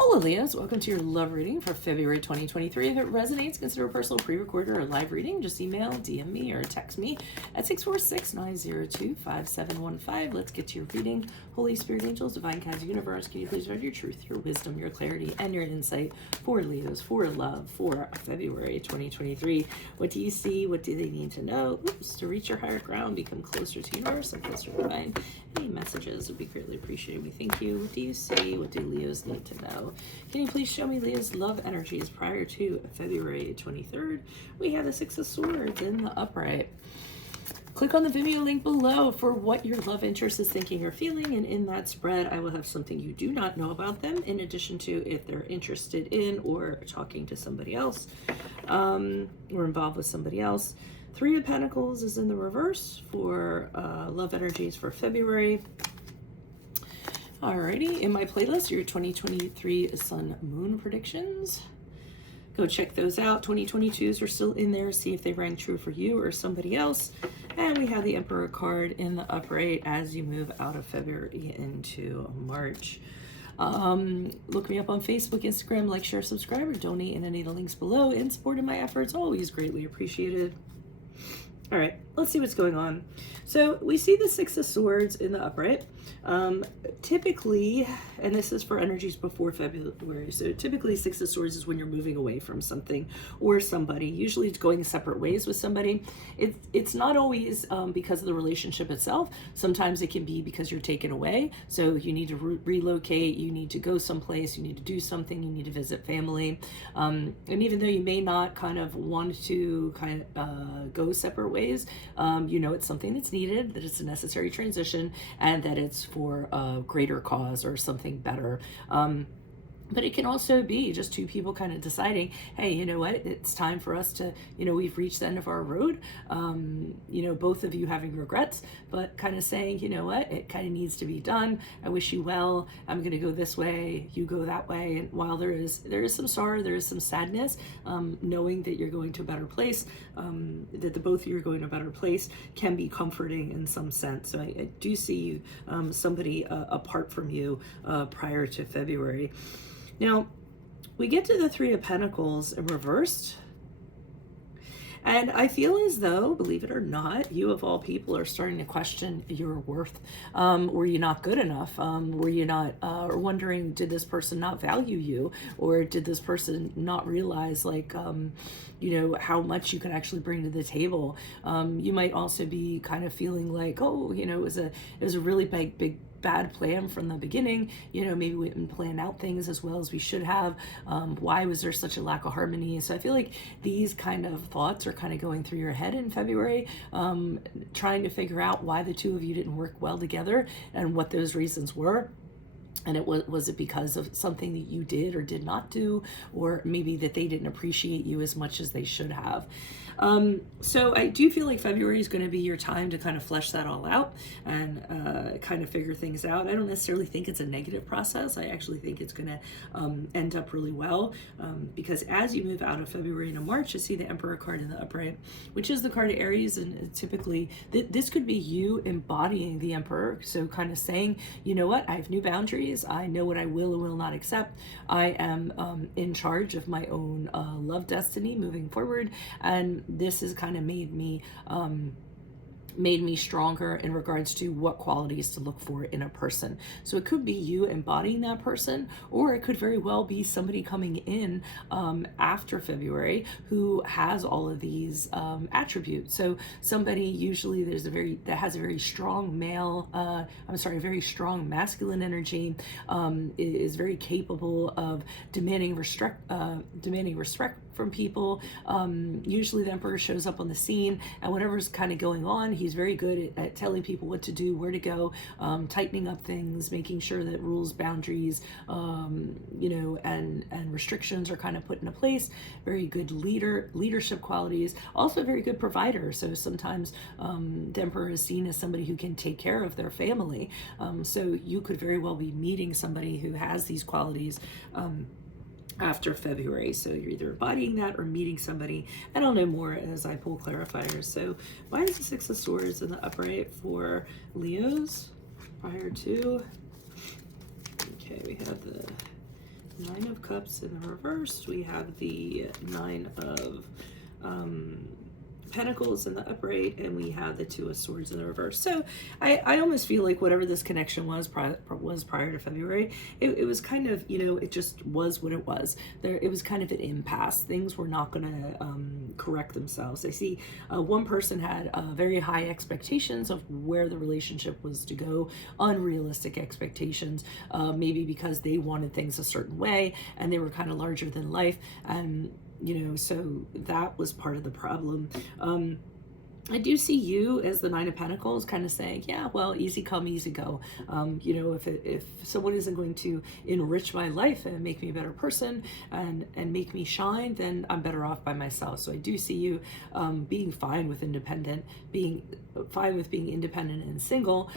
Hello, Leos. Welcome to your love reading for February 2023. If it resonates, consider a personal pre-recorded or live reading. Just email, DM me, or text me at 646-902-5715. Let's get to your reading. Holy Spirit, angels, divine guides, universe, can you please provide your truth, your wisdom, your clarity, and your insight for Leos, for love, for February 2023? What do you see? What do they need to know? Oops, to reach your higher ground, become closer to universe and closer to divine. Any messages would be greatly appreciated. We thank you. What do you see? What do Leos need to know? Can you please show me Leo's love energies prior to February 23rd? We have the Six of Swords in the upright. Click on the Vimeo link below for what your love interest is thinking or feeling, and in that spread I will have something you do not know about them, in addition to if they're interested in or talking to somebody else, or involved with somebody else. Three of Pentacles is in the reverse for love energies for February. Alrighty, in my playlist, your 2023 Sun Moon predictions. Go check those out. 2022s are still in there. See if they rang true for you or somebody else. And we have the Emperor card in the upright as you move out of February into March. Look me up on Facebook, Instagram, like, share, subscribe, or donate in any of the links below. In support of my efforts, always greatly appreciated. All right, let's see what's going on. So we see the Six of Swords in the upright. Typically, and this is for energies before February, so typically Six of Swords is when you're moving away from something or somebody. Usually it's going separate ways with somebody. It's not always because of the relationship itself. Sometimes it can be because you're taken away. So you need to relocate, you need to go someplace, you need to do something, you need to visit family. And even though you may not kind of want to go separate ways, you know it's something that's needed, that it's a necessary transition, and that it's for a greater cause or something better. But it can also be just two people kind of deciding, hey, you know what, it's time for us to, we've reached the end of our road. Both of you having regrets, but kind of saying, you know what, it kind of needs to be done. I wish you well. I'm going to go this way. You go that way. And while there is some sorrow, there is some sadness, knowing that you're going to a better place, that the both of you are going to a better place can be comforting in some sense. So I do see you, somebody apart from you prior to February. Now, we get to the Three of Pentacles in reversed. And I feel as though, believe it or not, you of all people are starting to question your worth. Were you not good enough? Were you not, or wondering, did this person not value you? Or did this person not realize, how much you can actually bring to the table? You might also be kind of feeling like, oh, it was a really big bad plan from the beginning. Maybe we didn't plan out things as well as we should have. Why was there such a lack of harmony? So I feel like these kind of thoughts are kind of going through your head in February, trying to figure out why the two of you didn't work well together and what those reasons were. And was it because of something that you did or did not do, or maybe that they didn't appreciate you as much as they should have? So I do feel like February is going to be your time to kind of flesh that all out and kind of figure things out. I don't necessarily think it's a negative process. I actually think it's going to end up really well, because as you move out of February into March, you see the Emperor card in the upright, which is the card of Aries, and typically this could be you embodying the Emperor. So kind of saying, you know what, I have new boundaries. I know what I will and will not accept. I am in charge of my own love destiny moving forward, and this has kind of made me stronger in regards to what qualities to look for in a person. So it could be you embodying that person, or it could very well be somebody coming in after February who has all of these attributes. So somebody usually that has a very strong very strong masculine energy, is very capable of demanding respect from people. Usually the Emperor shows up on the scene, and whatever's kind of going on, he's very good at telling people what to do, where to go, tightening up things, making sure that rules, boundaries, and restrictions are kind of put into place. Very good leadership qualities, also a very good provider. So sometimes the Emperor is seen as somebody who can take care of their family. So you could very well be meeting somebody who has these qualities after February. So you're either embodying that or meeting somebody, and I'll know more as I pull clarifiers. So why is the Six of Swords in the upright for Leos prior to? Okay, we have the Nine of Cups in the reverse. We have the Nine of Pentacles in the upright, and we have the Two of Swords in the reverse. So I almost feel like whatever this connection was prior to February, it was kind of, you know, it just was what it was. It was kind of an impasse. Things were not going to correct themselves. I see one person had very high expectations of where the relationship was to go, unrealistic expectations, maybe because they wanted things a certain way and they were kind of larger than life. And you know, so that was part of the problem. I do see you as the Nine of Pentacles kind of saying, yeah, well, easy come, easy go. You know, if someone isn't going to enrich my life and make me a better person and make me shine, then I'm better off by myself. So I do see you being fine with being independent and single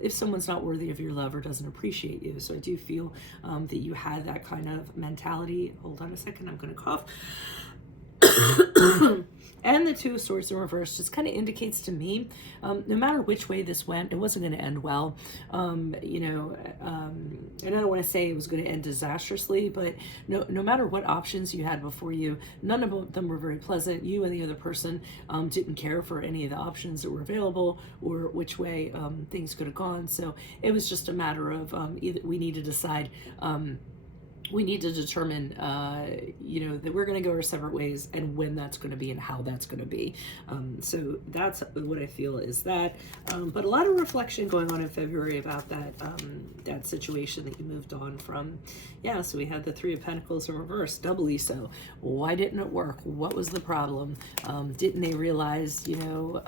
if someone's not worthy of your love or doesn't appreciate you. So I do feel that you had that kind of mentality. Hold on a second, I'm going to cough. And the Two of Swords in reverse just kind of indicates to me, no matter which way this went, it wasn't going to end well. You know, and I don't want to say it was going to end disastrously, but no matter what options you had before you, none of them were very pleasant. You and the other person didn't care for any of the options that were available or which way things could have gone. So it was just a matter of either we need to decide. We need to determine, you know, that we're going to go our separate ways and when that's going to be and how that's going to be. So that's what I feel is that. But a lot of reflection going on in February about that that situation that you moved on from. Yeah, so we had the Three of Pentacles in reverse, doubly so. Why didn't it work? What was the problem? Didn't they realize, you know,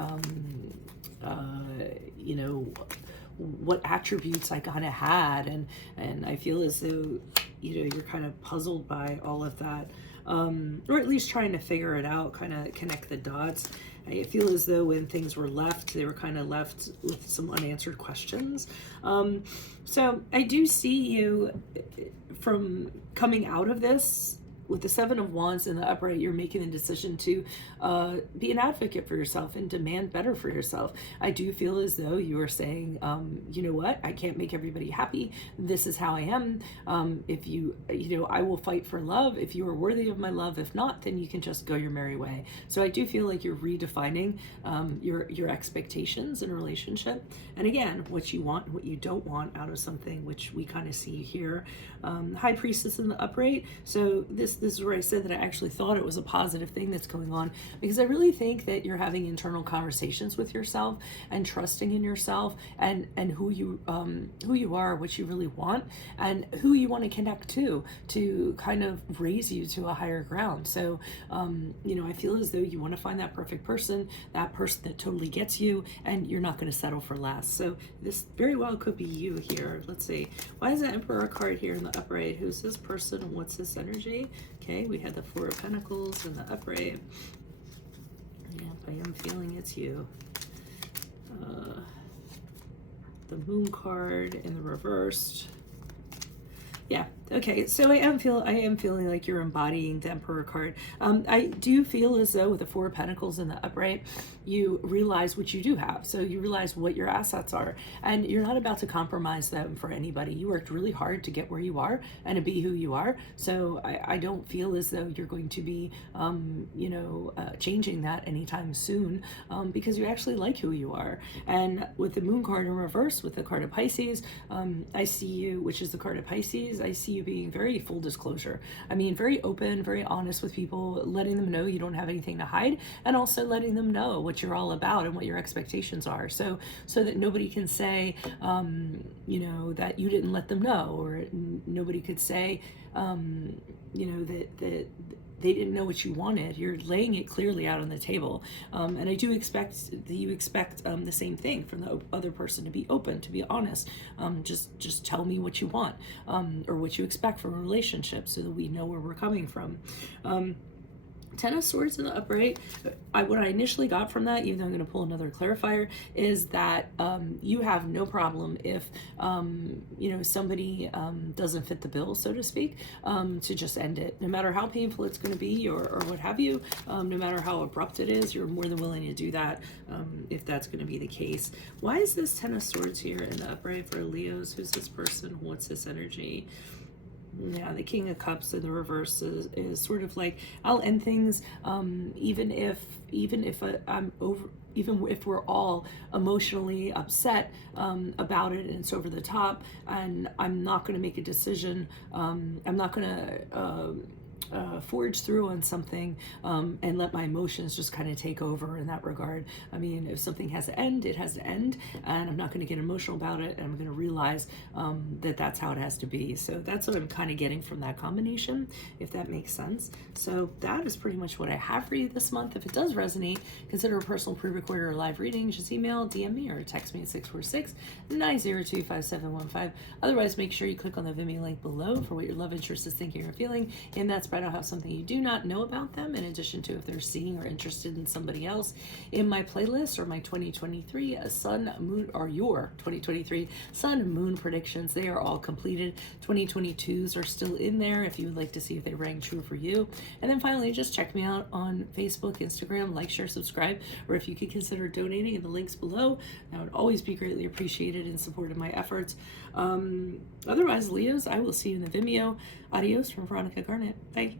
what attributes I kind of had, and I feel as though, you know, you're kind of puzzled by all of that, or at least trying to figure it out, kind of connect the dots. I feel as though when things were left, they were kind of left with some unanswered questions. So I do see you from coming out of this with the Seven of Wands in the upright. You're making the decision to be an advocate for yourself and demand better for yourself. I do feel as though you are saying, you know what, I can't make everybody happy. This is how I am. If you know, I will fight for love if you are worthy of my love. If not, then you can just go your merry way. So I do feel like you're redefining your expectations in a relationship. And again, what you want and what you don't want out of something, which we kind of see here. High Priestess in the upright. So this is where I said that I actually thought it was a positive thing that's going on, because I really think that you're having internal conversations with yourself and trusting in yourself and who you are, what you really want, and who you want to connect to kind of raise you to a higher ground. So you know, I feel as though you want to find that perfect person, that person that totally gets you, and you're not going to settle for less. So this very well could be you here. Let's see, why is the Emperor card here in the upright? Who's this person? What's this energy? Okay, we had the Four of Pentacles in the upright. Yeah, I am feeling it's you. The Moon card in the reversed. Yeah, okay, so I am feeling like you're embodying the Emperor card. I do feel as though with the Four of Pentacles in the upright, you realize what you do have. So you realize what your assets are, and you're not about to compromise them for anybody. You worked really hard to get where you are and to be who you are. So I don't feel as though you're going to be, you know, changing that anytime soon, because you actually like who you are. And with the Moon card in reverse, with the card of Pisces, I see you, which is the card of Pisces, I see you being very full disclosure. I mean, very open, very honest with people, letting them know you don't have anything to hide, and also letting them know what you're all about and what your expectations are, so that nobody can say, you know, that you didn't let them know, or nobody could say, you know, that they didn't know what you wanted. You're laying it clearly out on the table, and I do expect that you expect the same thing from the other person, to be open, to be honest. Just tell me what you want, or what you expect from a relationship, so that we know where we're coming from. Ten of Swords in the upright, what I initially got from that, even though I'm going to pull another clarifier, is that you have no problem if, you know, somebody doesn't fit the bill, so to speak, to just end it. No matter how painful it's going to be, or what have you, no matter how abrupt it is, you're more than willing to do that if that's going to be the case. Why is this Ten of Swords here in the upright for Leos? Who's this person? What's this energy? Yeah, the King of Cups in the reverse is sort of like, I'll end things, even if I'm over, even if we're all emotionally upset about it and it's over the top, and I'm not going to make a decision. I'm not going to forge through on something and let my emotions just kind of take over in that regard. I mean, if something has to end, it has to end, and I'm not going to get emotional about it, and I'm going to realize that that's how it has to be. So that's what I'm kind of getting from that combination, if that makes sense. So that is pretty much what I have for you this month. If it does resonate, consider a personal pre-recorded or live reading. Just email, DM me, or text me at 646-902-5715. Otherwise, make sure you click on the Vimeo link below for what your love interest is thinking or feeling. In that spread, I'll have something you do not know about them, in addition to if they're seeing or interested in somebody else. In my playlist or my 2023 sun, moon, or your 2023 sun, moon predictions, they are all completed. 2022s are still in there if you would like to see if they rang true for you. And then finally, just check me out on Facebook, Instagram, like, share, subscribe, or if you could consider donating in the links below, that would always be greatly appreciated in support of my efforts. Otherwise, Leos, I will see you in the Vimeo. Adios from Veronica Garnet. Bye.